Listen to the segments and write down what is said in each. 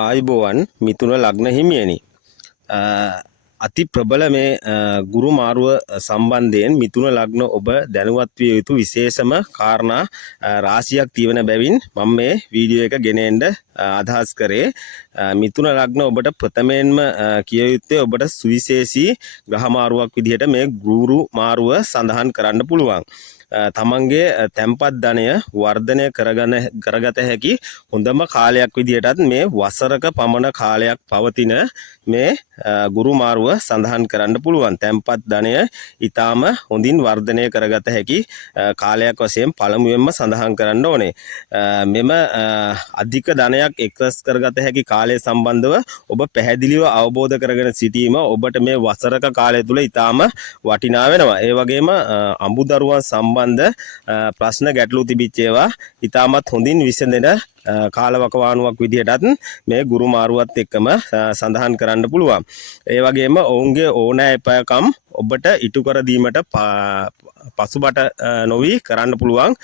ආයිබෝවන් මිතුන ලග්න හිමියනි අති ප්‍රබල මේ ගුරු මාරුව සම්බන්ධයෙන් මිතුන ලග්න ඔබ දැනුවත් විය යුතු විශේෂම කාරණා රාශියක් තියෙන බැවින් මම මේ වීඩියෝ එක ගෙන එන්න අදහස් කරේ. මිතුන ලග්න ඔබට ප්‍රථමයෙන්ම කිය යුත්තේ ඔබට සුවිශේෂී ග්‍රහ මාරුවක් විදිහට මේ ගුරු මාරුව සඳහන් කරන්න පුළුවන්. තමන්ගේ තැන්පත් ධනය වර්ධනය කරගත හැකි හොඳම කාලයක් විදිහටත් මේ වසරක පමණ කාලයක් පවතින මේ ගුරු මාරුව සඳහන් කරන්න පුළුවන්. තැන්පත් ධනය ඊටාම හොඳින් වර්ධනය කරගත හැකි කාලයක් වශයෙන් පළමුවෙන්ම සඳහන් කරන්න ඕනේ. මෙම අධික ධනයක් එක්රස් කරගත හැකි කාලය සම්බන්ධව ඔබ පැහැදිලිව අවබෝධ කරගෙන සිටීම ඔබට මේ වසරක කාලය තුල ඊටාම වටිනා වෙනවා. ඒ වගේම අඹුදරුවන් සම්බන්ධ ප්‍රශ්න ගැටලු තිබිච්ච ඒවා ඉතාමත් හොඳින් විසඳෙන කාලවකවානුවක් විදිහටත් මේ ගුරු මාරුවත් එක්කම සඳහන් කරන්න පුළුවන්. ඒ වගේම ඔවුන්ගේ ඕනෑපයකම් ඔබට ඉටු කර දීමට පසුබට නොවි කරන්න පුළුවන්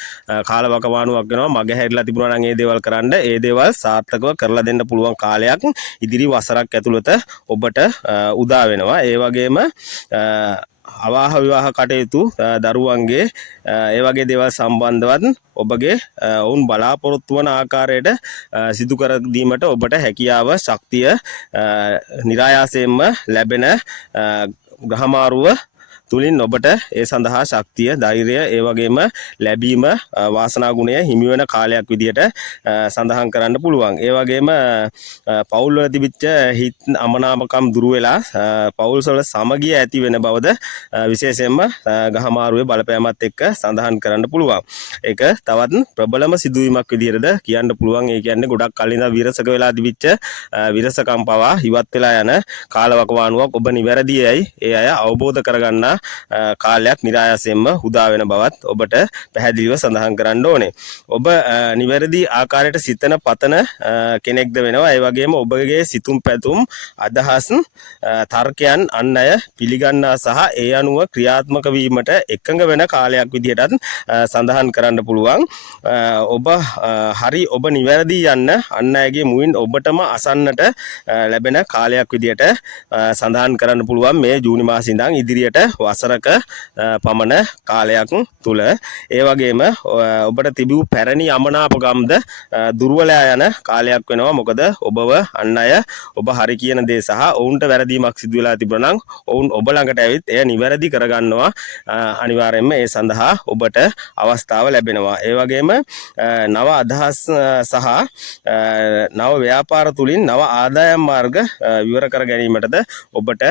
කාලවකවානුවක් වෙනවා. මග හැරිලා තිබුණා නම් ඒ දේවල් කරන්න, ඒ දේවල් සාර්ථකව කරලා දෙන්න පුළුවන් කාලයක් ඉදිරි වසරක් ඇතුළත ඔබට උදා වෙනවා. ඒ වගේම අවාහ විවාහ කටයුතු දරුවන්ගේ ඒ වගේ දේවල් සම්බන්ධවත් ඔබගේ ඔවුන් බලාපොරොත්තු වන ආකාරයට සිදු කර දීමට ඔබට හැකියාව ශක්තිය નિરાයාසයෙන්ම ලැබෙන ග්‍රහමාරුව තුලින් ඔබට ඒ සඳහා ශක්තිය, ධෛර්යය, ඒ වගේම ලැබීම, වාසනා ගුණය හිමි වෙන කාලයක් විදියට සඳහන් කරන්න පුළුවන්. ඒ වගේම පෞල් වල තිබිච්ච හිත් අමනාපකම් දුරු වෙලා පෞල් වල සමගිය ඇති වෙන බවද විශේෂයෙන්ම ගහමාරුවේ බලපෑමත් එක්ක සඳහන් කරන්න පුළුවන්. ඒක තවත් ප්‍රබලම සිදුවීමක් විදියටද කියන්න පුළුවන්. ඒ කියන්නේ ගොඩක් කලින් ඉඳන් විරසක වෙලා තිබිච්ච විරසකම් පවා ඉවත් වෙලා යන කාලවකවානුවක් ඔබ නිවැරදියයි ඒ අය අවබෝධ කරගන්න කාලයක් નિરાයාසයෙන්ම උදා වෙන බවත් ඔබට පැහැදිලිව සඳහන් කරන්න ඕනේ. ඔබ නිවැරදි ආකාරයට සිතන පතන කෙනෙක්ද වෙනවා. ඒ වගේම ඔබගේ සිතුම් පැතුම් අදහස් තර්කයන් අන් අය පිළිගන්නා සහ ඒ අනුව ක්‍රියාත්මක වීමට එකඟ වෙන කාලයක් විදිහටත් සඳහන් කරන්න පුළුවන්. ඔබ හරි ඔබ නිවැරදි යන්න අන් අයගේ මුවින් ඔබටම අසන්නට ලැබෙන කාලයක් විදිහට සඳහන් කරන්න පුළුවන් මේ ජූනි මාසෙ ඉඳන් ඉදිරියට වසරක පමණ කාලයක් තුල. ඒ වගේම ඔබට තිබූ පැරණි අමනාපකම්ද දුර්වලයා යන කාලයක් වෙනවා. මොකද ඔබව අන් අය ඔබ හරි කියන දේ සහ ඔවුන්ට වැරදීමක් සිදු වෙලා තිබුණා නම් ඔවුන් ඔබ ළඟට ඇවිත් එය නිවැරදි කරගන්නවා. අනිවාර්යයෙන්ම ඒ සඳහා ඔබට අවස්ථාව ලැබෙනවා. ඒ වගේම නව අදහස් සහ නව ව්‍යාපාර තුලින් නව ආදායම් මාර්ග විවර කර ගැනීමටද ඔබට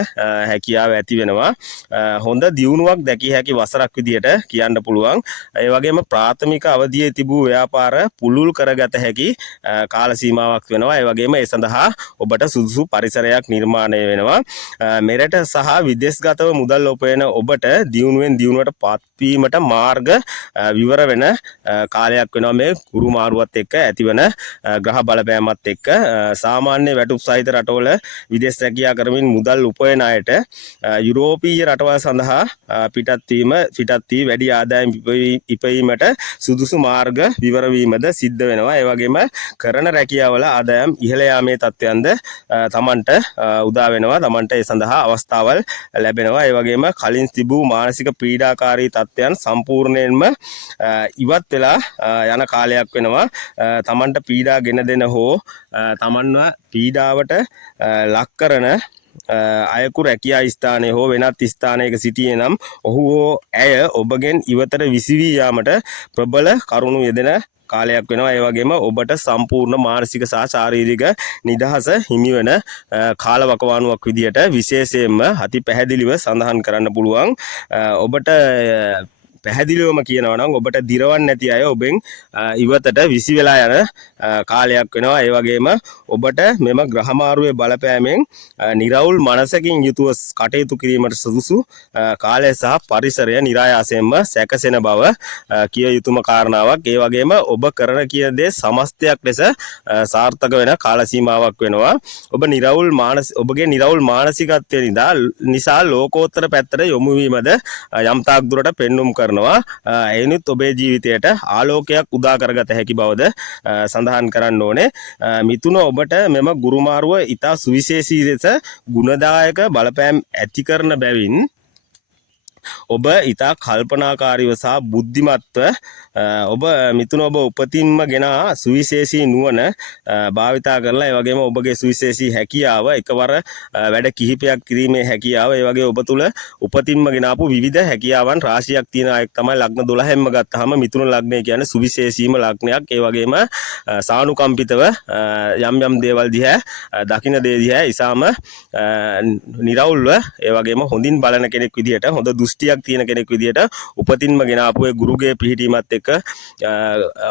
හැකියාව ඇති වෙනවා. හොඳ දියුණුවක් දැකිය හැකි වසරක් විදියට කියන්න පුළුවන්. ඒ වගේම ප්‍රාථමික අවධියේ තිබූ ව්‍යාපාර පුළුල් කරගත හැකි කාල සීමාවක් වෙනවා. ඒ වගේම ඒ සඳහා ඔබට සුදුසු පරිසරයක් නිර්මාණය වෙනවා. මෙරට සහ විදේශගතව මුදල් උපයන ඔබට දියුණුවෙන් දියුණුවට පත්වීමට මාර්ග විවර වෙන කාලයක් වෙනවා මේ ගුරු මාරුවත් එක්ක ඇතිවන ග්‍රහ බලපෑමත් එක්ක. සාමාන්‍ය වැටුප් සහිත රටවල විදේශ රැකියා කරමින් මුදල් උපයන අයට යුරෝපීය රටවල් සඳහා පිටත් වී වැඩි ආදායම් ඉපයීමට සුදුසු මාර්ග විවර වීමද සිද්ධ වෙනවා. ඒ වගේම කරන රැකියාවල ආදායම් ඉහළ යාමේ තත්ත්වයන්ද තමන්ට උදා වෙනවා. තමන්ට ඒ සඳහා අවස්ථාවල් ලැබෙනවා. ඒ වගේම කලින් තිබූ මානසික පීඩාකාරී තත්ත්වයන් සම්පූර්ණයෙන්ම ඉවත් වෙලා යන කාලයක් වෙනවා. තමන්ට පීඩා ගෙන දෙන හෝ තමන්ව පීඩාවට ලක් කරන අයකු රැකියා ස්ථානයේ හෝ වෙනත් ස්ථානයක සිටියේ නම් ඔහු ඇය ඔබගෙන් ඉවතට විසිවී යාමට ප්‍රබල කරුණු යෙදෙන කාලයක් වෙනවා. ඒ වගේම ඔබට සම්පූර්ණ මානසික සහ ශාරීරික නිදහස හිමි වෙන කාලවකවානුවක් විදියට විශේෂයෙන්ම අති පැහැදිලිව සඳහන් කරන්න පුළුවන්. ඔබට පැහැදිලිවම කියනවා නම් ඔබට දිරවන්නේ නැති අය ඔබෙන් ඉවතට විසි වෙලා යන කාලයක් වෙනවා. ඒ වගේම ඔබට මෙම ග්‍රහමාරුවේ බලපෑමෙන් නිරවුල් මනසකින් යුතුව කටයුතු කිරීමට සුදුසු කාලය සහ පරිසරය નિરાයාසයෙන්ම සැකසෙන බව කිය යුතුම කාරණාවක්. ඒ වගේම ඔබ කරන කියන දේ සමස්තයක් ලෙස සාර්ථක වෙන කාල සීමාවක් වෙනවා. ඔබගේ නිරවුල් මානසිකත්වය නිසා ලෝකෝත්තර පැත්තට යොමු වීමද යම් තාක් දුරට පෙන්눔 කරනවා. කරනවා. එයිනුත් ඔබේ ජීවිතයට ආලෝකයක් උදා කරගත හැකි බවද සඳහන් කරන්න ඕනේ. මිතුන ඔබට මෙම ගුරුමාරුව ඉතා සුවිශේෂී ලෙස ගුණදායක බලපෑම් ඇති කරන බැවින් ඔබ ඉතා කල්පනාකාරීව සහ බුද්ධිමත්ව ඔබ මිතුන ඔබ උපතින්ම ගෙන සුවිශේෂී නුවණ භාවිතා කරලා ඒ වගේම ඔබගේ සුවිශේෂී හැකියාව එකවර වැඩ කිහිපයක් කිරීමේ හැකියාව ඒ වගේ ඔබ තුල උපතින්ම ගෙන ආපු විවිධ හැකියාවන් රාශියක් තියෙන අයෙක් තමයි ලග්න 12න්ම ගත්තාම මිතුන ලග්නය කියන්නේ සුවිශේෂීම ලග්නයක්. ඒ වගේම සානුකම්පිතව යම් යම් දේවල් දිහා දකින්න දේ දිහා ඉසාම නිරවුල්ව ඒ වගේම හොඳින් බලන කෙනෙක් විදිහට හොඳ දෘෂ්ටියක් තියෙන කෙනෙක් විදිහට උපතින්ම ගෙන ආපු ඒ ගුරුගේ පිහිටීමත් එක්ක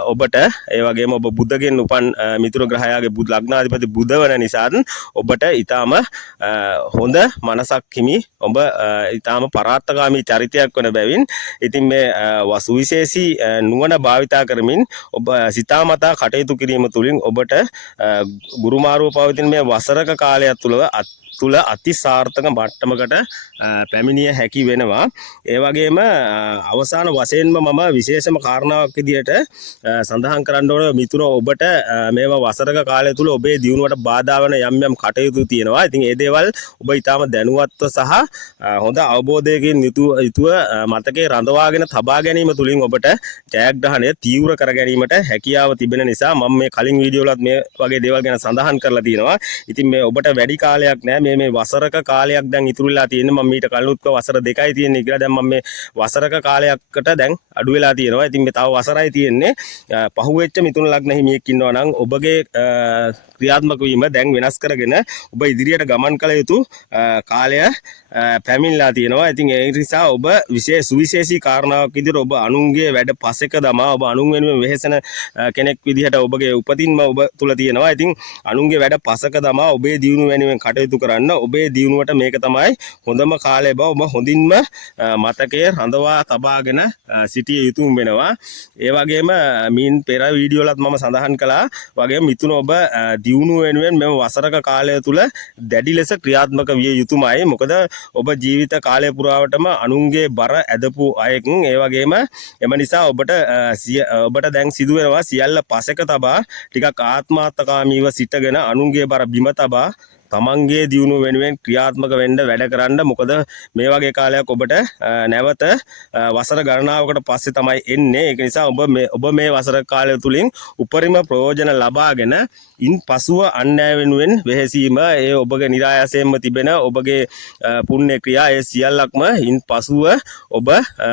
ඔබට ඒ වගේම ඔබ බුදගෙන් උපන් මිතුරු ග්‍රහයාගේ ලග්නාධිපති බුද වන නිසා ඔබට ඊටාම හොඳ මනසක් හිමි ඔබ ඊටාම පරාත්තගාමී චරිතයක් වන බැවින් ඉතින් මේ සුවිශේෂී නුවණ භාවිතා කරමින් ඔබ සිතාමතා කටයුතු කිරීම තුළින් ඔබට ගුරුමාරුව පවතින මේ වසරක කාලය තුළ අති සාර්ථක මට්ටමකට පැමිණිය හැකි වෙනවා. ඒ වගේම අවසාන වශයෙන්ම මම විශේෂම කාරණාවක් විදිහට සඳහන් කරන්න ඕන මිතුන ඔබට මේවා වසරක කාලය තුල ඔබේ දියුණුවට බාධා වන යම් යම් කටයුතු තියෙනවා. ඉතින් ඒ දේවල් ඔබ ඊටාම දැනුවත්ව සහ හොඳ අවබෝධයකින් යුතුව මතකයේ රඳවාගෙන තබා ගැනීම තුලින් ඔබට ජයග්‍රහණය තීව්‍ර කර ගැනීමට හැකියාව තිබෙන නිසා මම මේ කලින් වීඩියෝ වලත් මේ වගේ දේවල් ගැන සඳහන් කරලා තියෙනවා. ඉතින් මේ ඔබට වැඩි කාලයක් නෑ මේ වසරක කාලයක් දැන් ඉතුරු වෙලා තියෙන්නේ. මම ඊට කලිනුත් වසර 2යි තියෙන්නේ කියලා. දැන් මම මේ වසරක කාලයකට දැන් අඩු වෙලා තියෙනවා. ඉතින් මේ තව වසරයි තියෙන්නේ. පහුවෙච්ච මිතුන ලග්න හිමියෙක් ඉන්නවා නම් ඔබගේ ක්‍රියාත්මක වීම දැන් වෙනස් කරගෙන ඔබ ඉදිරියට ගමන් කළ යුතු කාලය පැමිණලා තියෙනවා. ඉතින් ඒ නිසා ඔබ සුවිශේෂී කාරණාවක් විදිහට ඔබ අනුන්ගේ වැඩ පසෙක දමා ඔබ අනුන් වෙනුවෙන් වෙහෙසන කෙනෙක් විදිහට ඔබගේ උපතින්ම ඔබ තුල තියෙනවා. ඉතින් අනුන්ගේ වැඩ පසක දමා ඔබේ දියුණුව වෙනුවෙන් කටයුතු කරන්න ඔබේ දියුණුවට මේක තමයි හොඳම කාලය බව ඔබ හොඳින්ම මතකයේ රඳවා තබාගෙන සිටිය යුතුම වෙනවා. ඒ වගේම මින් පෙර වීඩියෝ වලත් මම සඳහන් කළා වගේ මිතුන ඔබ දියුණුව වෙනුවෙන් මෙම වසරක කාලය තුල දැඩි ලෙස ක්‍රියාත්මක විය යුතුමයි. මොකද ඔබ ජීවිත කාලය පුරාවටම අනුන්ගේ බර ඇදපු අයෙක්. ඒ වගේම එම නිසා ඔබට දැන් සිදු වෙනවා සියල්ල පසෙක තබා ටිකක් ආත්මාර්ථකාමීව සිටගෙන අනුන්ගේ බර බිම තබා තමන්ගේ දියුණුව වෙනුවෙන් ක්‍රියාත්මක වෙන්න වැඩ කරන්න. මොකද මේ වගේ කාලයක් ඔබට නැවත වසර ගණනාවකට පස්සේ තමයි එන්නේ. ඒක නිසා ඔබ මේ වසර කාලය තුලින් උපරිම ප්‍රයෝජන ලබාගෙන ඉන් පසුව අන්‍යය වෙනුවෙන් වෙහෙසීම ඒ ඔබගේ નિરાයාසයෙන්ම තිබෙන ඔබගේ පුණ්‍ය ක්‍රියා ඒ සියල්ලක්ම ඉන් පසුව ඔබ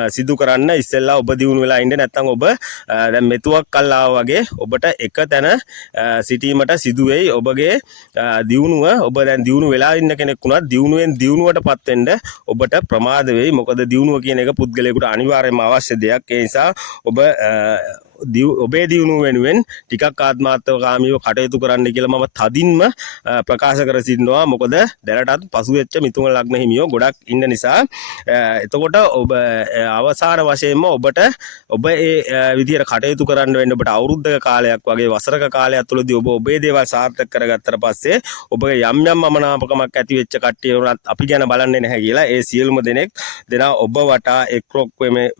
සිදු කරන්න. ඉස්සෙල්ලා ඔබ දියුණු වෙලා ඉන්න නැත්නම් ඔබ දැන් මෙතුවක් කල් ආවා වගේ ඔබට එක තැන සිටීමට සිදු වෙයි. ඔබගේ දියුණුව ඔබ දැන් දියුණු වෙලා ඉන්න කෙනෙක් වුණත් දියුණුවෙන් දියුණුවටපත් වෙන්න ඔබට ප්‍රමාද වෙයි. මොකද දියුණුව කියන එක පුද්ගලයාට අනිවාර්යයෙන්ම අවශ්‍ය දෙයක්. ඒ නිසා ඔබේ දියුණුව වෙනුවෙන් ටිකක් ආත්මාර්ථකාමීව කටයුතු කරන්න කියලා මම තදින්ම ප්‍රකාශ කර සිටිනවා. මොකද දැනටත් පසුවෙච්ච මිතුන ලග්න හිමියෝ ගොඩක් ඉන්න නිසා. එතකොට ඔබ අවසාන වශයෙන්ම ඔබ ඒ විදිහට කටයුතු කරන්න වෙන්න ඔබට අවුරුද්දක කාලයක් වගේ වසරක කාලයක් තුළදී ඔබ ඔබේ දේවල් සාර්ථක කරගත්තට පස්සේ ඔබගේ යම් යම් අමනාපකමක් ඇති වෙච්ච කට්ටිය උනත් අපි ගැන බලන්නේ නැහැ කියලා ඒ සියලුම දෙනා ඔබ වටා එක්රොක්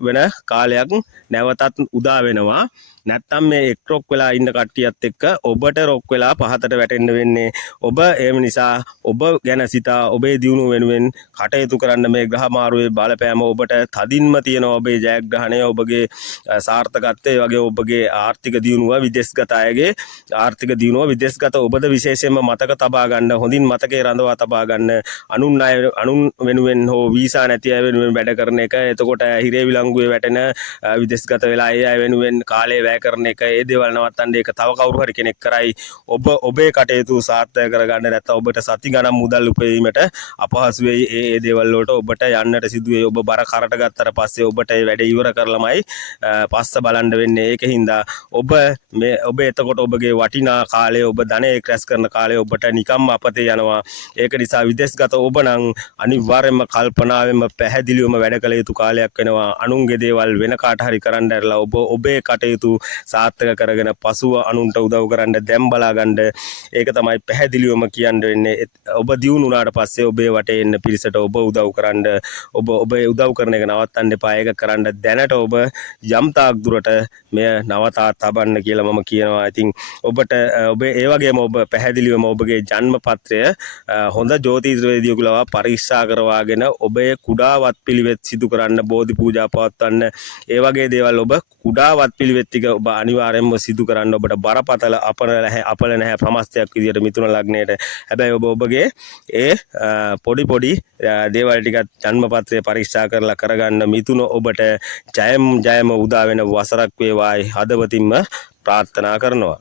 වෙන කාලයක් නැවතත් උදා වෙනවා. නැත්තම් මේ එක්රොක් වෙලා ඉන්න කට්ටියත් එක්ක ඔබට රොක් වෙලා පහතට වැටෙන්න වෙන්නේ. ඔබ ඒ නිසා ඔබ ගැන සිතා ඔබේ දියුණුව වෙනුවෙන් කටයුතු කරන්න මේ ග්‍රහ මාරුවේ බලපෑම ඔබට තදින්ම තියෙනවා. ඔබේ ජයග්‍රහණය ඔබගේ සාර්ථකත්වය වගේ ඔබගේ ආර්ථික දියුණුව විදේශගත අයගේ ආර්ථික දියුණුව විදේශගත ඔබද විශේෂයෙන්ම මතක තබා ගන්න හොඳින් මතකයේ රඳවා තබා ගන්න. අනුන් වෙනුවෙන් හෝ වීසා නැති අය වෙනුවෙන් වැඩ කරන එක. එතකොට හිරේ විලංගුවේ වැටෙන විදේශගත වෙලා ඒ අය වෙනුවෙන් කාලේ වැය කරන එක ඒ දේවල් නවත්තන්න ඒක තව කවුරු හරි කෙනෙක් කරයි. ඔබේ කටයුතු සාර්ථක කරගන්න නැත්නම් ඔබට සති ගණන් මුදල් උපයීමට අපහසු වෙයි. ඒ දේවල් වලට ඔබට යන්නට සිදු වෙයි. ඔබ බර කරට ගත්තට පස්සේ ඔබට ඒ වැඩ ඉවර කරලමයි පස්ස බලන්න වෙන්නේ. ඒකින්ද ඔබ එතකොට ඔබගේ වටිනා කාලය ඔබ ධනෙ ක්‍රැෂ් කරන කාලය ඔබට නිකම්ම අපතේ යනවා. ඒක නිසා විදේශගත ඔබ නම් අනිවාර්යයෙන්ම කල්පනාවෙන්ම පැහැදිලිවම වැඩ කළ යුතු කාලයක් වෙනවා. අනුන්ගේ දේවල් වෙන කාට හරි කරන්න ඇරලා ඔබේ කටයුතු සාර්ථක කරගෙන පසුව අනුන්ට උදව් කරන්න දැන් බලා ගන්න. ඒක තමයි පැහැදිලිවම කියන්න වෙන්නේ. ඔබ දියුණු වුණාට පස්සේ ඔබේ වටේ ඉන්න පිරිසට ඔබ උදව් කරන්න, ඔබේ උදව් කරන එක නවත්තන්න එපා. ඒක කරන්න දැනට ඔබ යම් තාක් දුරට මෙය නවතා තබන්න කියලා මම කියනවා. ඉතින් ඔබට ඔබේ ඒ වගේම ඔබ පැහැදිලිවම ඔබගේ ජන්ම පත්‍රය හොඳ ජ්‍යොතිෂ්‍යවේදියෙකු ලවා පරීක්ෂා කරවාගෙන ඔබේ කුඩා වත්පිළිවෙත් සිදු කරන්න, බෝධි පූජා පවත්වන්න, ඒ වගේ දේවල් ඔබ කුඩා වත්පිළිවෙත් ටික ඔබ අනිවාර්යයෙන්ම සිදු කරන්න. ඔබට බරපතල අපල නැහැ ප්‍රමස්තයක් විදියට මිථුන ලග්නයට. හැබැයි ඔබගේ ඒ පොඩි දේවල් ටිකත් ජන්ම පත්‍රය පරීක්ෂා කරලා කරගන්න. මිථුන ඔබට ජයම උදා වෙන වසරක් වේවායි හදවතින්ම ප්‍රාර්ථනා කරනවා.